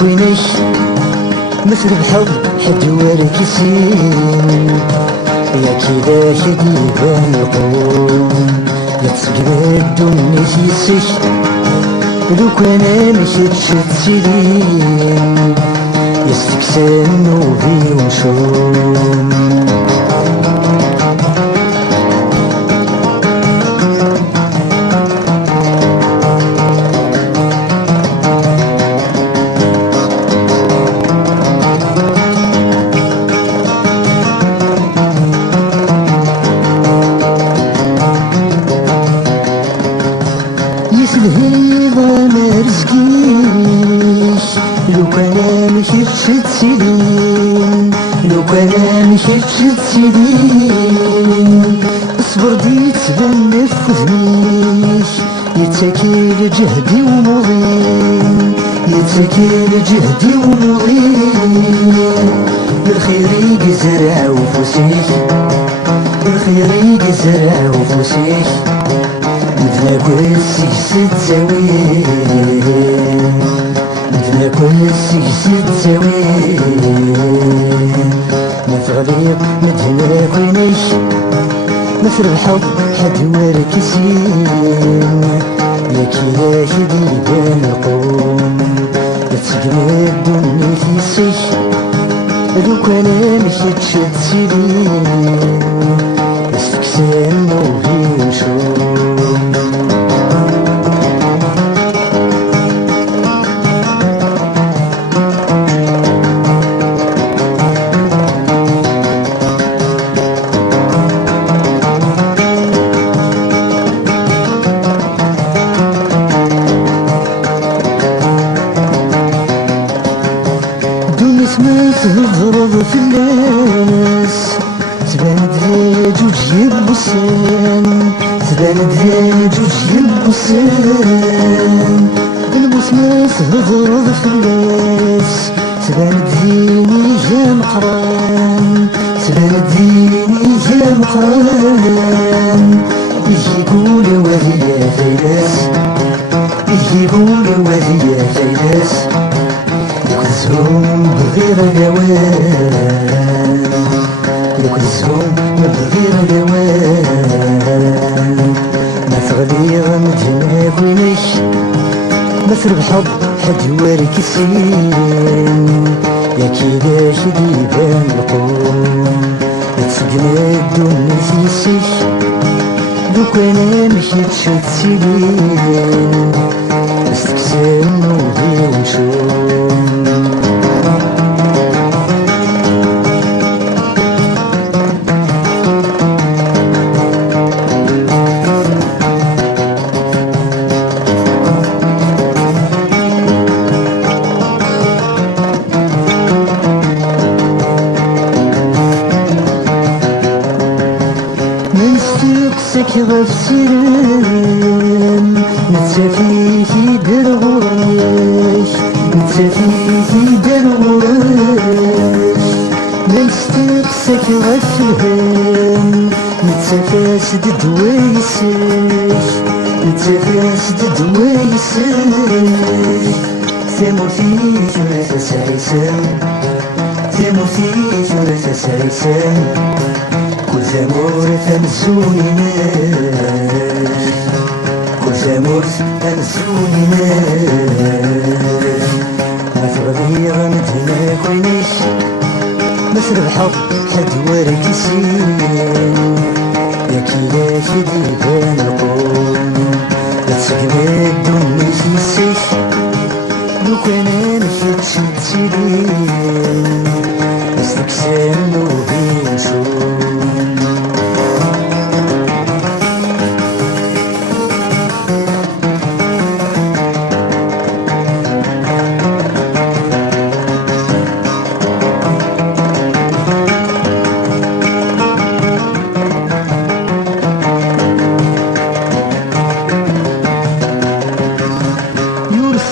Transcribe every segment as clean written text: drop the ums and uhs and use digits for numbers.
كوينيش مثل الحب حد وركسين يا كده شديد القوم يتسجد النسيسش لو كان مشيت شد سليم يستكسن وبي ونشوم الهيضة ما رزقيش لو كان مشيت شد سنين لو كان مشيت شد سنين اصبر ديت بنفذنيش يتسكيل جهدي ومضين يتسكيل جهدي ومضين بالخير يزرع وفوسيش بالخير يزرع وفوسيش مثل كل سجسة تساويه مثل كل سجسة تساويه ما تغليق مدهنا كوينيش مثل الحب حد وركسين يا كلا شديد القوم يتسجمد النفيسيش لو كان مشيت شد سليم يستكسن وبي ونشوف ما تضرب في الناس تبان لي جوج يبوسان تبان لي جوج يبوسان الموت ما تضرب في الناس تبان ديني يا مقران تبان ديني يا مقران يجي يقول وهي فايلاس يجي يقول وهي فايلاس يكسهم بغير الهوان يكسهم بغير الهوان ما تغلي غمدنا كوينيش مثل الحب حد وركسين يا كيدا شديد القوم يتسجمد النفيسيش لو كان مشيت شد سليم استكسن وبي ونشوم نستقسك غفسرم نتسافي في درغوش نتسافي في درغوش نستقسك غفسرم نتسافي سد دويسش نتسافي سد دويسش ثموثي جرث سعيسم ثموثي جرث سعيسم كل ثمور تنسوني ناس كل ثمور تنسوني ناس ما تغضي غمدنا كوينيش مثل الحب حد وركسين يا كلا شديد القوم يتسجمد النفيسيش لو كان مشيت شد سليم استكسن وبي ونشوف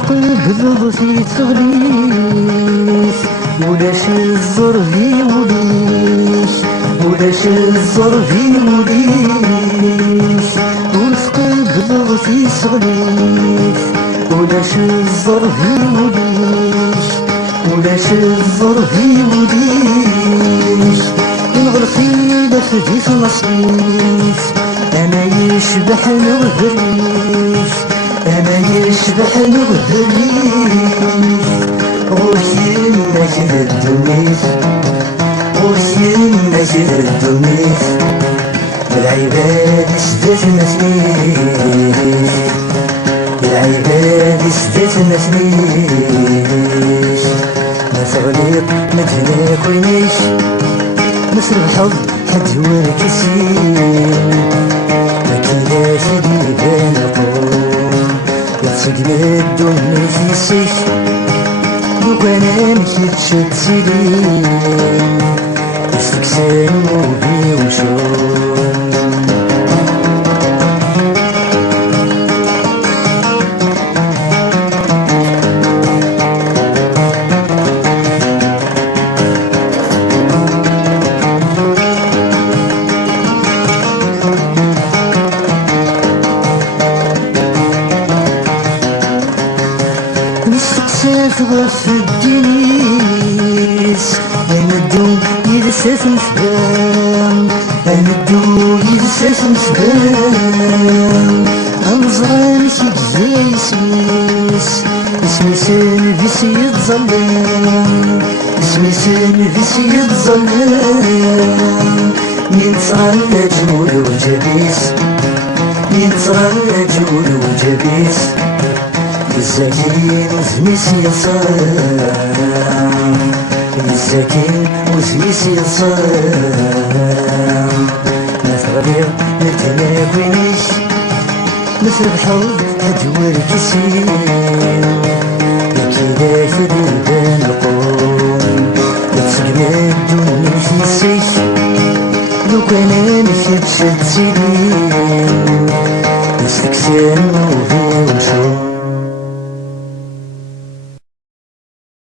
قلب في تغليس ولاش الزر في وليش ولاش الزر في وليش ورفق قلب في تغليس ولاش الزر في وليش ولاش الظرفي وديش نغرفي دفدي في نصيف انا يشبح نغدريش انا يشبح نغدريش غوشي نجد الدميس غوشي نجد الدميس العباد سدت مسليش العباد سدت مسليش ما تغليط ما تناكلنيش مثل الحظ حد والكسين ما كيلاش ديبان القوم يتصقل الدنيا في السيف وكان مشيت شد سليم يستكسر موبي وشون نستكسف غف الدنيس أمدو يلسس مسبان أمدو يلسس مسبان أنظران كيجي يسميس اسمي سلفيس يتظلم اسمي سلفيس يتظلم ينصغر الجمول وجبيس ينصغر الجمول وجبيس الزكين وزميس يصام الزكين وزميس يصام ما تغليظ ما تناكلنيش مثل الحوض هدوى الكسين يكيلاش ديبان القوم يتسقل الدنيا في السيف لو كان نشد شد سنين يستكسر موضوع وشوم